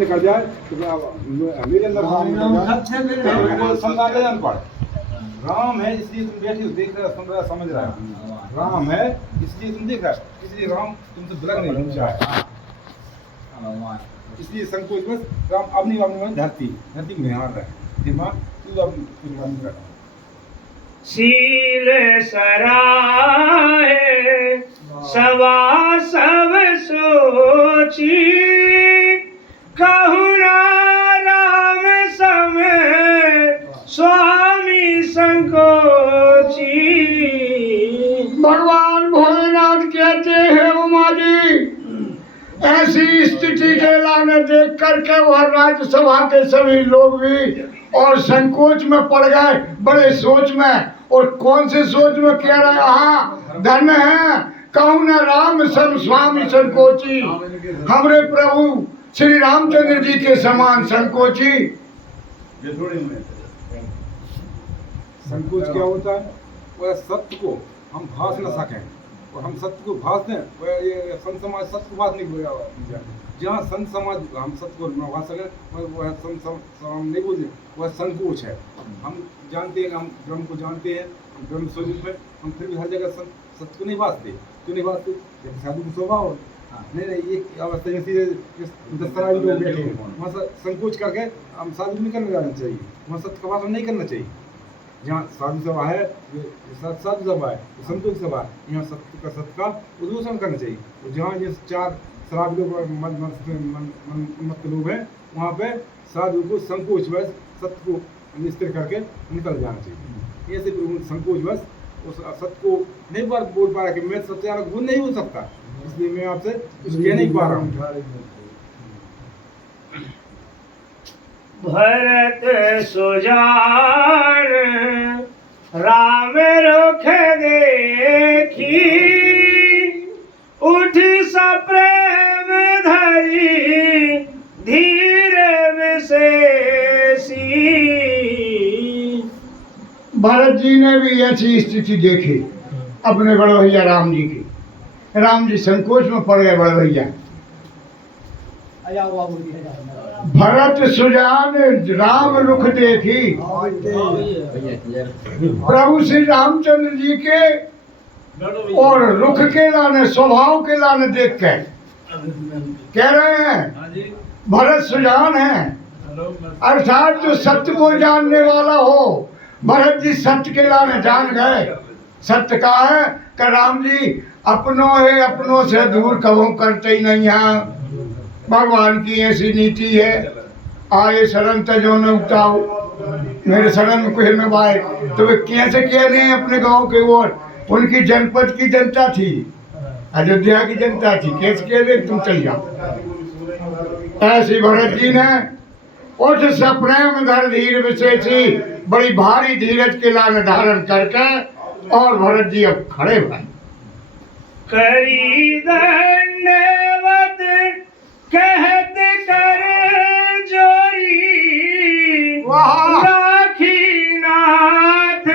निकल जाए तो मेरे अंदर समझा जान पड़े। राम है इसलिए तुम बैठे हो, देख रहे हो, सुन रहे हो, समझ रहे हो। राम है इसलिए तुम देख रहे हो, इसलिए राम तुमसे दुलग नहीं चाहे, इसलिए संकोच बस। राम अपनी में धरती में हार रहे दिमाग तू अब कुछ काम कर। शील सराय सवा सब सोची, कहूना राम सम स्वामी संकोची। भगवान भोलेनाथ कहते हैं उमा जी, ऐसी स्थिति के लाने देख करके वह राज्यसभा के सभी लोग भी और संकोच में पड़ गए, बड़े सोच में। और कौन से सोच में कह रहे, हाँ धन है कहूँ न राम सम स्वामी संकोची, हमरे प्रभु श्री रामचंद्र जी के समान संकोची। संकोच क्या होता है? वह सत्य को हम भास न सकें, और हम सत्य को भास दें, वह ये संत समाज सत्य को भास नहीं। जहाँ संत समाज हम सत्य को न भास सकें, वह संत समाज नहीं बोलते, वह संकोच है। हम जानते हैं, हम ब्रह्म को जानते हैं, हम ब्रह्म स्वरूप में, हम फिर भी हर जगह सत्य को नहीं भासते। क्यों नहीं भासते? जब साधु को स्वभाव हो नहीं एक अवस्था जैसी 10 लोग बैठे हैं, वहाँ संकोच करके हम साधु नहीं करना जाना चाहिए, वहाँ सत्य का भाषण नहीं करना चाहिए। जहाँ साधु सभा है, साधु सभा है, संतों की सभा है, यहाँ सत्य का उद्घोषण करना चाहिए। और जहाँ ये 4 शराब लोग मत लोग हैं, वहाँ पे साधु को संकोच बस सत्य को स्थिर करके निकल जाना चाहिए। ऐसे संकोच बस उस सत्य को नहीं बोल पा रहा कि मैं सत्यानक वो नहीं हो सकता, इसलिए मैं आपसे कुछ कह नहीं पा रहा हूँ। भरत सुजान राम रुख देखी, उठ सा प्रेम धरी धीरे विशेषी। भरत जी ने भी ऐसी स्थिति देखी अपने बड़े भैया राम जी की। राम जी संकोच में पड़ गए बड़े भैया। भरत सुजान राम रुख देखी, प्रभु श्री रामचंद्र जी के और रुख के लाने, स्वभाव के लाने देख के कह रहे हैं भरत सुजान है, अर्थात जो सत्य को जानने वाला हो। भरत जी सत्य के लाने जान गए। सत्य का है कि राम जी अपनों है, अपनों से दूर कबू करते ही नहीं हैं। भगवान की ऐसी नीति है, आए शरण तजो न उगताओ, मेरे शरण में कोई में आए तो वे कैसे कह रहे हैं अपने गांव के ओर। उनकी जनपद की जनता थी, अयोध्या की जनता थी, कैसे कह रहे तुम चल जाओ। ऐसी भरत जी ने उठ सप्रेम धर धीर विशेषी, बड़ी भारी धीरज के लाने धारण करके और भरत जी अब खड़े हुए। करी दंडवत कहत कर जोरी, राखी नाथ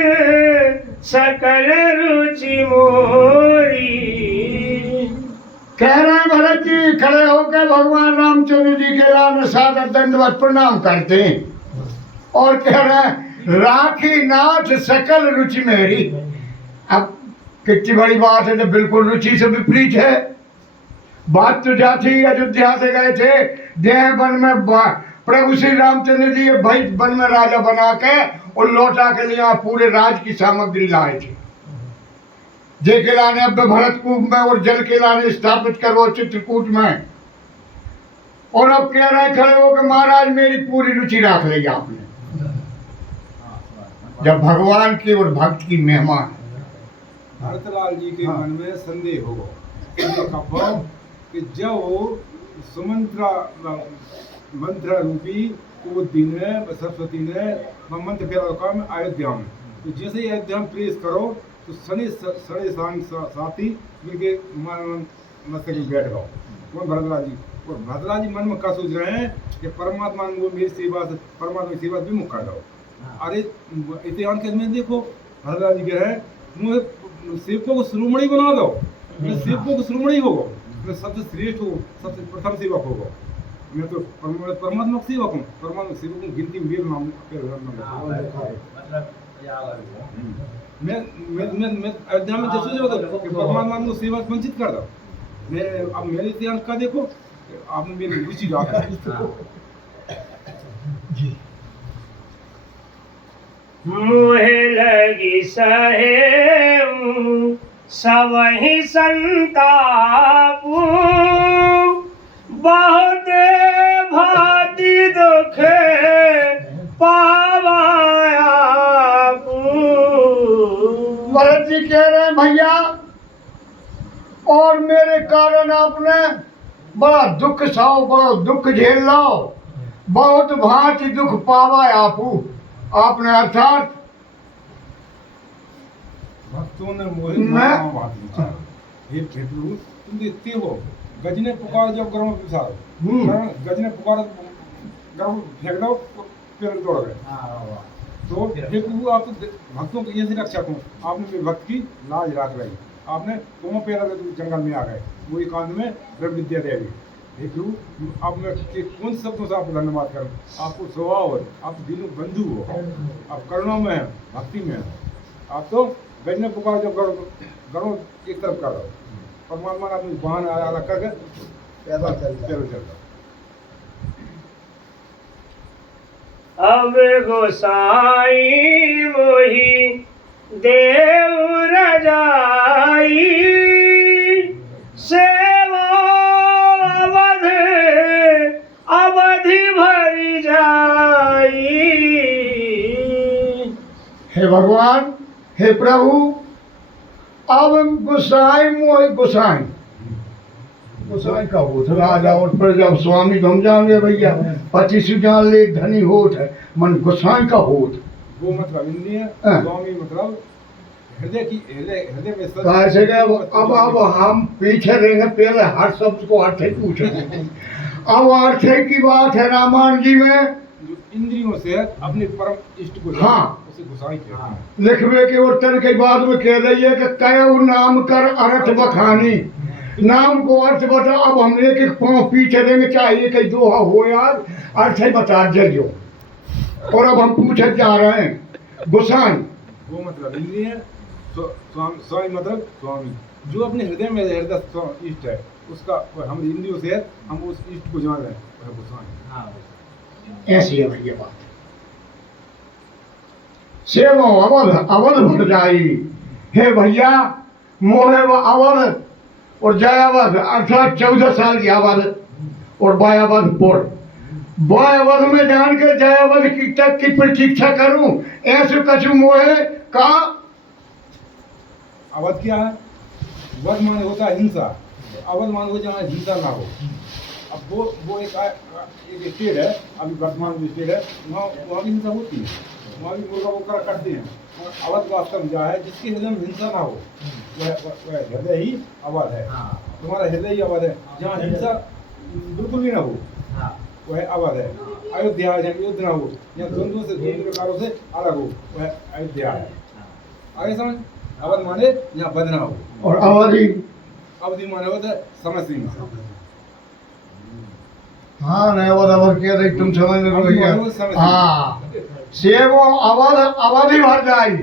सकल रुचि मोरी। कह रहे भरत जी खड़े होकर भगवान रामचंद्र जी के लाने सादर दंडवत प्रणाम करते हैं और कह रहे हैं राखी नाथ सकल रुचि मेरी। अब कितनी बड़ी बात है, तो बिल्कुल रुचि से विपरीत है बात। तो जाती अयोध्या से गए थे, देह वन में प्रभु श्री रामचंद्र जी भाई वन में राजा बना के और लौटा के लिए पूरे राज की सामग्री लाए थे। जय के लाने अब भरत कूप में और जल के लाने स्थापित करो चित्रकूट में। और अब कह रहे खड़े हो कि महाराज मेरी पूरी रुचि रख ली आपने। जब भगवान की और भक्त की मेहमान। भरतलाल जी के मन में संदेह होगा कि जब सुमंत्रा मंत्र रूपी वो दिन सरस्वती ने मंत्र फेरा काम अयोध्या में, तो जैसे ही अयोध्या में प्रवेश करो तो सने साथी मिलके मस्तक में बैठ गओ। कौन? भरतलाल जी। और भरतलाल जी मन में क्या सोच रहे हैं कि परमात्मा को मेरी सेवा से, परमात्मा की सेवा विमुख कर दो। अरे इतिहास के में देखो भरतलाल जी कह रहे हैं सेवकों को शिरोमणि बना दो, सेवकों को शिरोमणि होगा, सबसे श्रेष्ठ हो, सबसे प्रथम सेवक होगा। मैं तो परमात्मा का सेवक हूँ, परमात्मा सेवक हूँ, गिनती में मेरा नाम मैं अयोध्या में जैसे जो कि परमात्मा को सेवा से वंचित कर दो। मैं अब मेरे इतिहास का देखो, आपने मेरी रुचि रहा मुहे लगी सहे सबहि संतापू, बहुत भांति दुख पावाया। भरत जी कह रहे हैं भैया, और मेरे कारण आपने बड़ा दुख साओ, बड़ा दुख झेल लो, बहुत भांति दुख पावा आपू। आपने अर्थात भक्तों ने मोहे बात विचार, हे प्रभु तुम देखते हो गजने पुकार जब गर्म विचार, गजने पुकार गर्म फेंक दो पेड़ तोड़ गए। तो हे प्रभु आप तो भक्तों की ऐसी रक्षा करो, आपने मेरे भक्त की लाज राख रही, आपने तुम पैदा कर जंगल में आ गए, वो एकांत में ब्रह्म विद्या दे दी। हे प्रभु आप मैं कौन शब्दों से आपको धन्यवाद करूं, आपको स्वभाव है, आप दिलों बंधु हो, आप करुणा में है, भक्ति में है। आप तो गजने पुकार जब करो एक तरफ कर दो, परमात्मा ने अपनी बाण अलग करके पैदा चल अब गोसाई मोही देव रजाई, सेवा अवध अवधि भरी जाई। हे भगवान, हे प्रभु, अब गुसाई मोह गुसाई गुसाई का होठ राजा और प्रजा स्वामी तो हम जाएंगे भैया, पति सुजान ले धनी होठ है, मन गुसाई का होठ। वो मतलब इंद्रिय, स्वामी मतलब हृदय की हृदय में कैसे गए अब हम पीछे रहेंगे, पहले हर शब्द को अर्थ ही पूछेंगे। अब अर्थ की बात है रामायण जी में, जो इंद्रियों से अपने परम इष्ट को उसे गुसाई कहते हैं। लिखवे के उत्तर के बाद में कह रही है कि कयो नाम कर अर्थ बखानी, नाम को अर्थ बता। अब हम एक एक पाँव पीछे देंगे, चाहिए कि दोहा हो यार, अर्थ ही बता जल्दी। और अब हम पूछे जा रहे हैं गुसाई, वो मतलब इंद्रिय, स्वामी मतलब स्वामी, जो अपने हृदय में हृदय इष्ट है उसका हम इंद्रियों से हम उस इष्ट को जान रहे हैं, वह गुसाई। ऐसी है भैया बात। सेवा अवध अवध भर जाई, हे भैया मोहे व अवध और जयावध अर्थात 14 साल की अवध और बायावधपुर, बायावध में जान के जयावध की तक की प्रतीक्षा करूं, ऐसे कछु मोहे का। अवध क्या है? वध माने होता है हिंसा, अवध माने हो जहाँ हिंसा ना हो। अब वो एक स्टेट है, अभी वर्तमान जो स्टेट है वहाँ भी हिंसा होती है, वहाँ भी मुर्गा वोकरा करते हैं। और अवध वास्तव में क्या है? जिसके हृदय में हिंसा ना हो वह हृदय ही अवध है। तुम्हारा हृदय ही अवध है, जहाँ हिंसा बिल्कुल भी ना हो वह अवध है। अयोध्या है, जहाँ युद्ध ना हो, यहाँ द्वंद्वों से द्वंद्व प्रकारों से अलग हो, वह अयोध्या है। आगे समझ? अवध माने यहाँ बध ना हो, और अवधि अवधि माने होता है समय सीमा। हाँ नहीं अवध अवध क्या देख तुम समझ लो भैया। हाँ सेवो अवध अवधि भर जाई।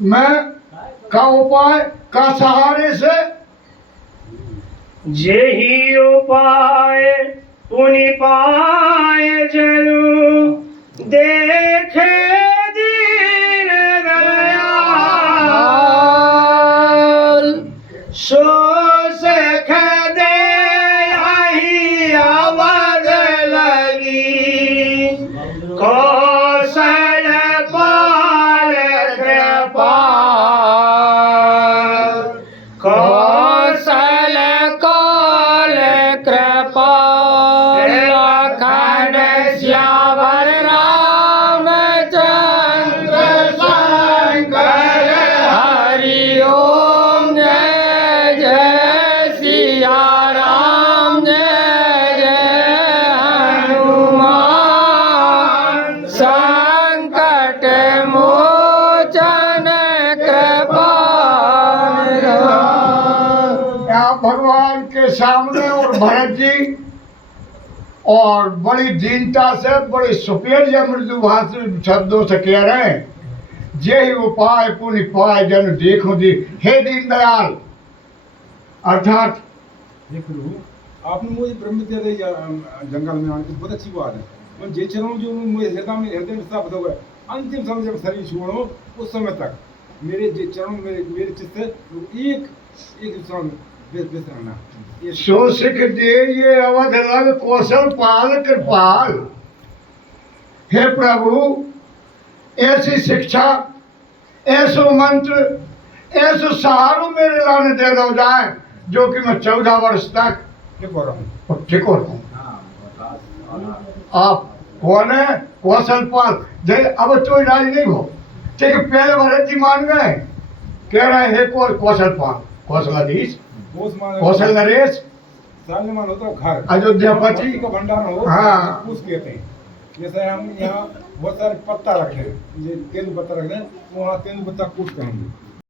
मैं का उपाय का सहारे से जेहि उपाय पुनि पाए जनु, देखे दीन दयाल, सो सख दे आही अवध लगी, कौशल पाल कृपाल, कौशल काल कृपाल, लखन श्यावर राम भरत जी और बड़ी दीनता से बड़ी सुपेरियर मृदु भाषी शब्दों से कह रहे हैं, जे उपाय पुण्य पाए जन देखो दी। हे दीनदयाल, अर्थात हे प्रभु, आपने मुझे ब्रह्म विद्या जंगल में आने की बहुत अच्छी बात है। मैं जे चरणों जो मुझे हृदय में स्थापित हो गए, अंतिम समय जब शरीर छोड़ो उस समय तक मेरे जे चरण मेरे चित्त से एक क्षण व्यस्त रहना। सो सिख दे ये अवध लग कौशल पाल कृपाल। हे प्रभु, ऐसी शिक्षा, ऐसो मंत्र, ऐसो सहारो मेरे लाने दे दो जाए जो कि मैं 14 वर्ष तक टिको रहूं। टिको रहूं। आप कौन है? कौशल पाल। जय अब तो राज नहीं हो, ठीक है। पहले भरत जी मान गए, कह रहे हैं कौशल पाल, कौशलाधीश, कौशल नरेश, साल्यमान होता है घर, अयोध्यापति का भंडार हो, हाँ। कुछ कहते हैं। जैसे हम यहाँ बहुत सारे पत्ता रखते हैं, ये तेंदु पत्ता रखते हैं, वहाँ तेंदु पत्ता कूट कहेंगे।